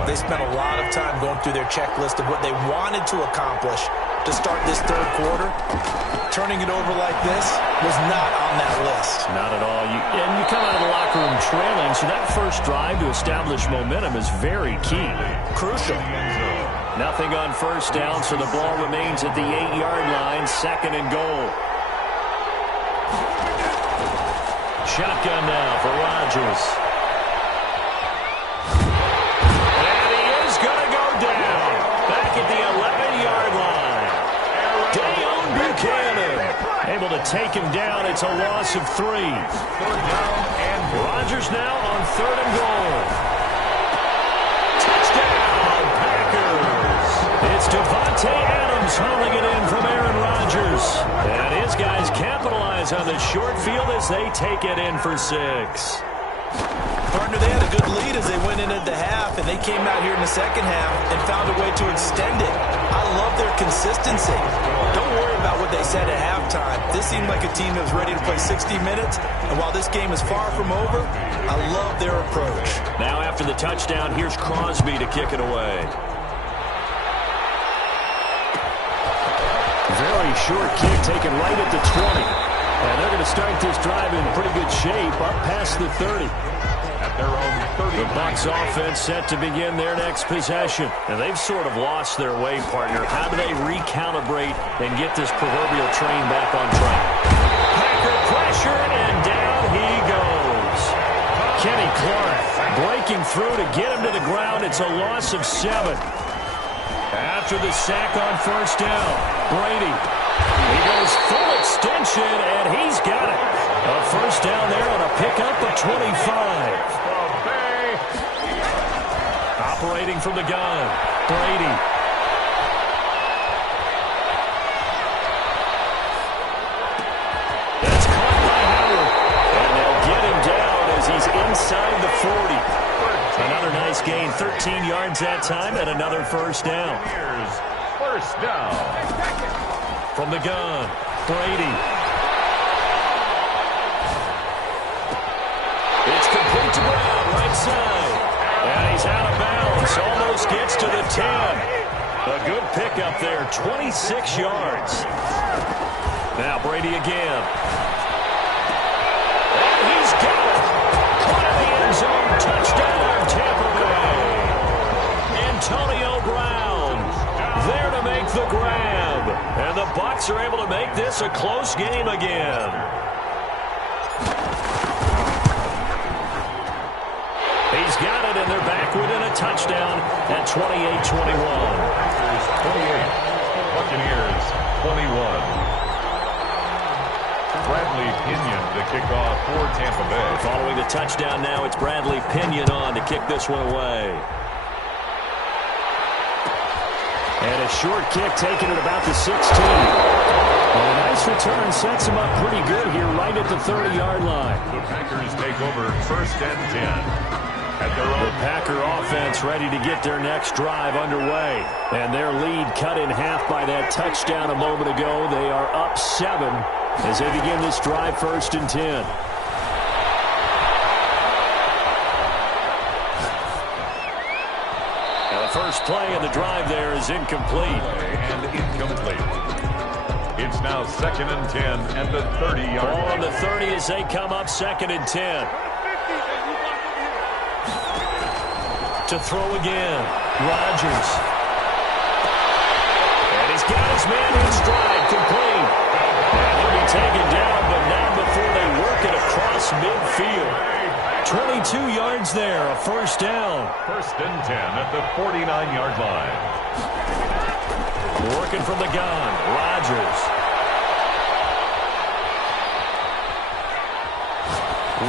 they spent a lot of time going through their checklist of what they wanted to accomplish to start this 3rd quarter. Turning it over like this was not on that list. Not at all. And you come out of the locker room trailing, so that first drive to establish momentum is very key. Crucial. Nothing on 1st down, so the ball remains at the 8-yard line, 2nd and goal. Shotgun now for Rodgers. And he is going to go down. Back at the 11-yard line. Deion Buchanan able to take him down. It's a loss of 3. 3rd down, and Rodgers now on 3rd and goal. Touchdown, Packers. It's Devontae Adams hauling it in from Aaron Rodgers. And his guys capitalize on the short field as they take it in for 6. Partner, they had a good lead as they went in at the half, and they came out here in the 2nd half and found a way to extend it. I love their consistency. Don't worry about what they said at halftime. This seemed like a team that was ready to play 60 minutes, and while this game is far from over, I love their approach. Now after the touchdown, here's Crosby to kick it away. Very short kick taken right at the 20. And they're going to start this drive in pretty good shape up past the 30. At their own 30. The Bucs offense set to begin their next possession. And they've sort of lost their way, partner. How do they recalibrate and get this proverbial train back on track? Packer pressure, and down he goes. Kenny Clark breaking through to get him to the ground. It's a loss of 7. After the sack on first down, Brady. He goes full extension, and he's got it. A first down there on a pickup of 25. Operating from the gun, Brady. That's caught by Howard. And they'll get him down as he's inside the 40. Another nice gain, 13 yards that time, and another first down. Here's first down. From the gun, Brady. It's complete to Brown, right side. And he's out of bounds, almost gets to the 10. A good pickup there, 26 yards. Now Brady again. And he's got it. Caught in the end zone, touchdown, Tampa Bay. Antonio Brown there to make the grab. And the Bucs are able to make this a close game again. He's got it, and they're back within a touchdown at 28-21. 28. Buccaneers, 21. Bradley Pinion to kick off for Tampa Bay. Following the touchdown now, it's Bradley Pinion on to kick this one away. And a short kick taken at about the 16. And a nice return sets him up pretty good here right at the 30-yard line. The Packers take over first and 10. The Packer offense ready to get their next drive underway. And their lead cut in half by that touchdown a moment ago. They are up 7 as they begin this drive first and 10. First play of the drive there is incomplete. And incomplete. It's now second and 10 and the 30-yard line. Ball on the 30 as they come up second and 10. To throw again, Rodgers. And he's got his man in stride, complete. And he'll be taken down, but not before they work it across midfield. 22 yards there, a first down. First and 10 at the 49-yard line. Working from the gun, Rodgers.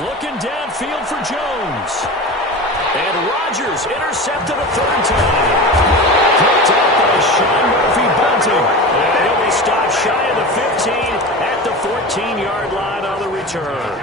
Looking downfield for Jones. And Rodgers intercepted a third time. Picked up by Sean Murphy-Bunting. And he'll be stopped shy of the 15 at the 14-yard line on the return.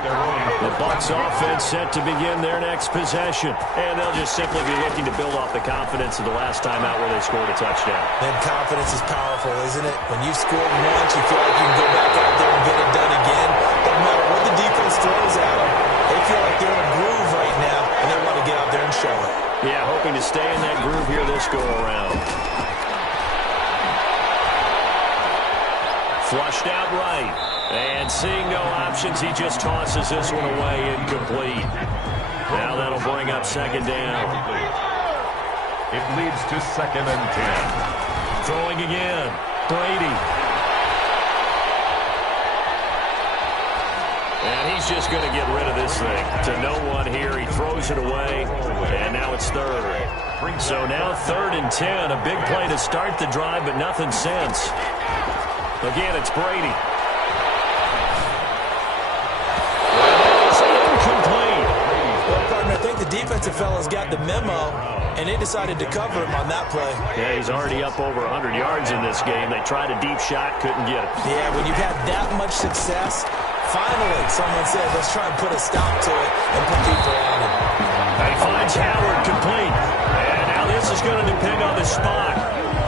The Bucs offense set to begin their next possession. And they'll just simply be looking to build off the confidence of the last time out where they scored a touchdown. And confidence is powerful, isn't it? When you've scored once, you feel like you can go back out there and get it done again. Doesn't matter what the defense throws at them. They feel like they're in a groove right now, and they want to get out there and show it. Yeah, hoping to stay in that groove here this go-around. Flushed out right. And seeing no options, he just tosses this one away, incomplete. Now that'll bring up second down. It leads to second and 10. Throwing again, Brady. And he's just going to get rid of this thing. To no one here, he throws it away, and now it's third. So now third and 10, a big play to start the drive, but nothing since. Again, it's Brady. I think the defensive fellas got the memo, and they decided to cover him on that play. Yeah, he's already up over 100 yards in this game. They tried a deep shot, couldn't get it. Yeah, when you've had that much success, finally someone said, let's try and put a stop to it and put people on him. He finds Howard complete. And now this is going to depend on the spot.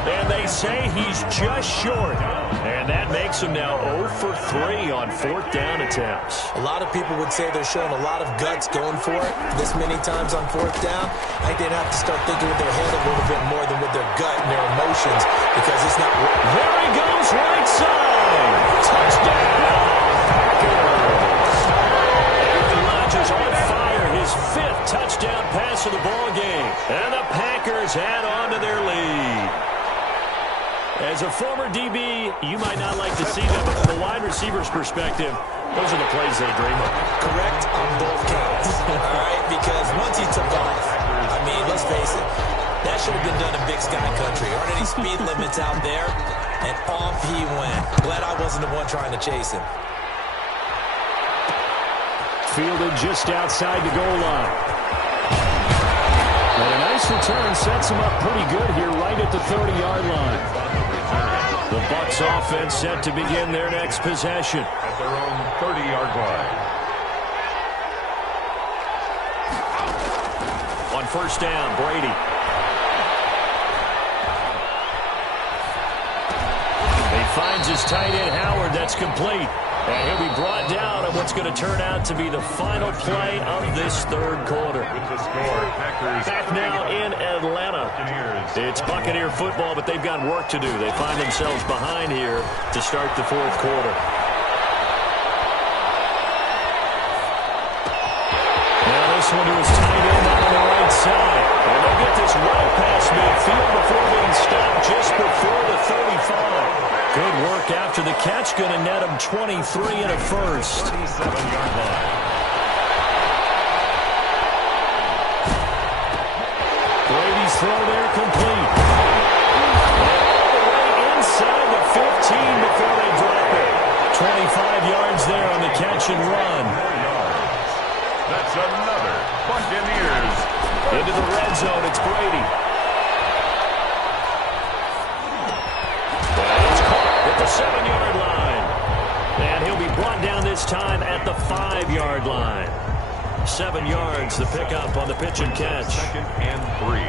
And they say he's just short. And that makes him now 0 for 3 on 4th down attempts. A lot of people would say they're showing a lot of guts going for it this many times on 4th down. I think they'd have to start thinking with their head a little bit more than with their gut and their emotions, because it's not... There he goes, right side. Touchdown. Aaron Rodgers on fire, his 5th touchdown pass of the ball game. And the Packers add on to their lead. As a former DB, you might not like to see that, but from a wide receiver's perspective, those are the plays they dream of. Correct on both counts. All right, because once he took off, I mean, let's face it, that should have been done in Big Sky Country. Aren't any speed limits out there? And off he went. Glad I wasn't the one trying to chase him. Fielded just outside the goal line. And a nice return sets him up pretty good here right at the 30-yard line. The Bucs offense set to begin their next possession. At their own 30-yard line. On 1st down, Brady. He finds his tight end, Howard. That's complete. And he'll be brought down on what's going to turn out to be the final play of this 3rd quarter. With the score, Packers Back now in Atlanta. It's Buccaneer football, but they've got work to do. They find themselves behind here to start the 4th quarter. Now this one to his tight end on the right side. And they'll get this well past midfield before being stopped just before the 35. Good work after the catch. Going to net him 23 and a first. 27-yard line. Brady's throw there complete. All the way inside the 15 before they drop it. 25 yards there on the catch and run. That's another Buccaneers. Into the red zone, it's Brady. At the 7-yard line. And he'll be brought down this time at the 5-yard line. 7 yards, the pickup on the pitch and catch. 2nd and 3.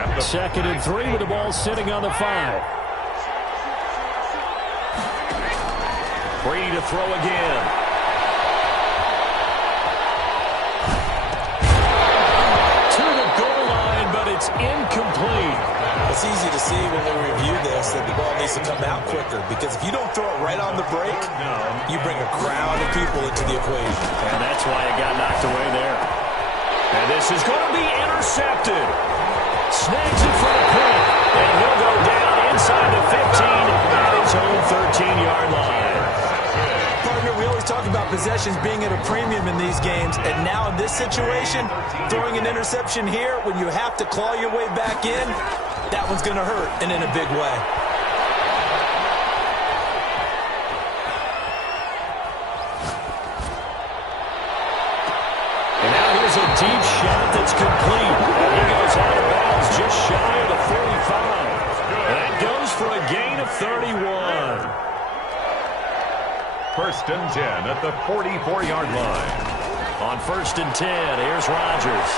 At the 2nd and 3 with the ball sitting on the 5. Brady to throw again. To the goal line, but it's incomplete. It's easy to see when we review this that the ball needs to come out quicker, because if you don't throw it right on the break, you bring a crowd of people into the equation. And that's why it got knocked away there. And this is going to be intercepted. Snags it for the pick. And he'll go down inside the 15 at his own 13-yard line. Partner, we always talk about possessions being at a premium in these games, and now in this situation, throwing an interception here when you have to claw your way back in, that one's going to hurt, and in a big way. And now here's a deep shot that's complete. And he goes out of bounds just shy of the 45. And that goes for a gain of 31. 1st and 10 at the 44-yard line. On 1st and 10, here's Rodgers.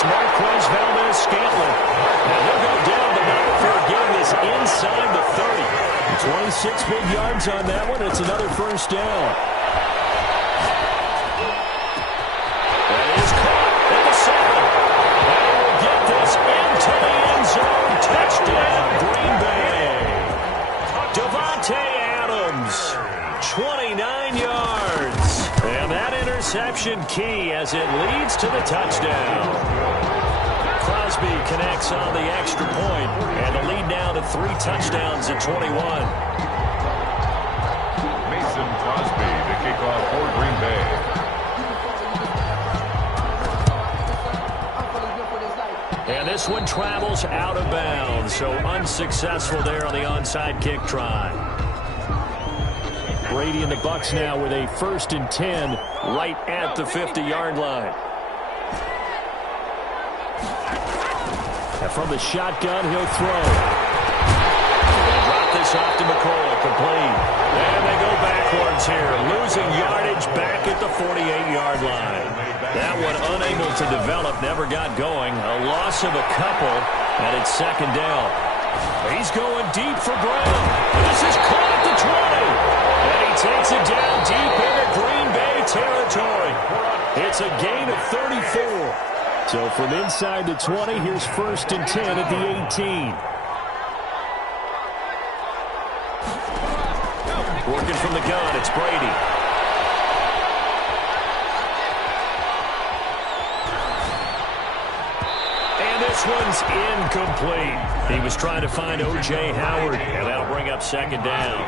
Marquez Valdes-Scantling. And he'll go down the middle for getting this inside the 30. 26 big yards on that one. It's another 1st down. That is caught at the 7. And he will get this into the end zone. Touchdown, Green Bay. Davante Adams, 29 yards. And that interception key as it leads to the touchdown. Crosby connects on the extra point, and the lead now to 3 touchdowns at 21. Mason Crosby to kick off for Green Bay. And this one travels out of bounds, so unsuccessful there on the onside kick try. Brady and the Bucs now with a 1st and 10 right at the 50-yard line. And from the shotgun, he'll throw. They'll drop this off to McCoy, complete. And they go backwards here. losing yardage back at the 48-yard line. That one unable to develop, never got going. A loss of a couple, and it's second down. He's going deep for Brown. This is caught at the 20. And he takes it down deep into Green Bay territory. It's a gain of 34. So from inside the 20, here's 1st and 10 at the 18. Working from the gun, it's Brady. And this one's incomplete. He was trying to find O.J. Howard, and that'll bring up second down.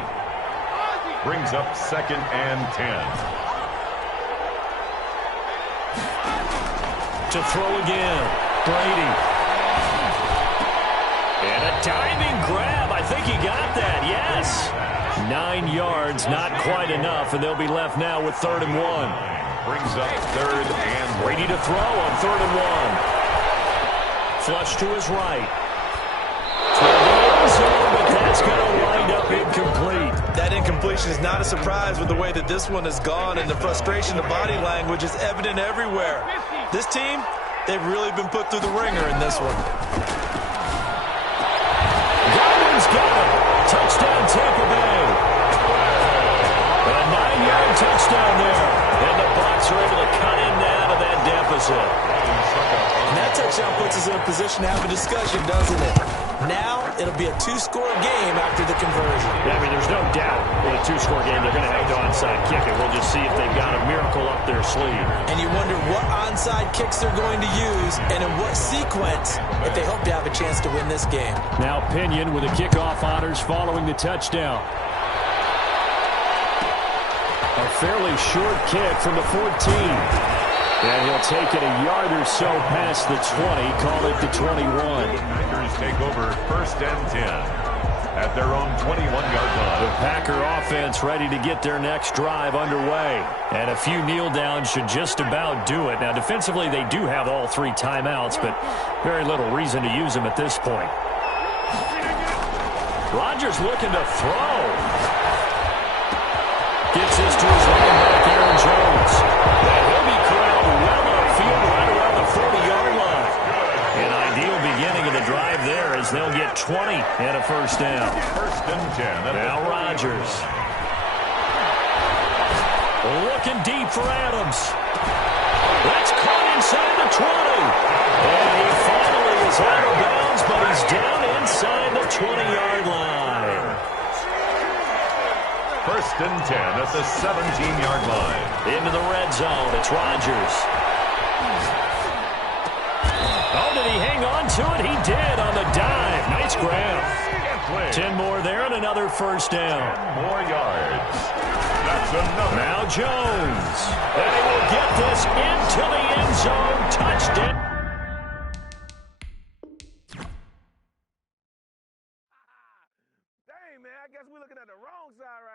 Brings up 2nd and 10. To throw again, Brady. And a diving grab. I think he got that, yes. 9 yards, not quite enough, and they'll be left now with 3rd and 1. Brings up 3rd and Brady to throw on 3rd and 1. Flush to his right. Toward the end zone, but that's going to wind up incomplete. That incompletion is not a surprise with the way that this one has gone, and the frustration, the body language is evident everywhere. This team, they've really been put through the ringer in this one. Godwin's got it. Touchdown, Tampa Bay. A 9-yard touchdown there. And the Bucs are able to cut in out of that deficit. And that touchdown puts us in a position to have a discussion, doesn't it? Now, it'll be a 2-score game after the conversion. Yeah, I mean, there's no doubt in a 2-score game they're going to have to onside kick it. We'll just see if they've got a miracle up their sleeve. And you wonder what onside kicks they're going to use and in what sequence if they hope to have a chance to win this game. Now Pinion with the kickoff honors following the touchdown. A fairly short kick from the 14. And he'll take it a yard or so past the 20, call it the 21. Packers take over 1st and 10 at their own 21-yard line. The Packer offense ready to get their next drive underway. And a few kneel downs should just about do it. Now, defensively, they do have all 3 timeouts, but very little reason to use them at this point. Rodgers looking to throw. Gets this to his running back, Aaron Jones. And he'll be corralled well upfield right around the 40-yard line. An ideal beginning of the drive there as they'll get 20 and a 1st down. 1st and 10. Now Rodgers. Looking deep for Adams. That's caught inside the 20. And he finally is out of bounds, but he's down inside the 20-yard line. 1st and 10 at the 17-yard line. Into the red zone. It's Rodgers. Oh, did he hang on to it? He did on the dive. Nice grab. 10 more there and another 1st down. 10 more yards. That's another. Now Jones. And he will get this into the end zone. Touchdown. Dang, man, I guess we're looking at the wrong side right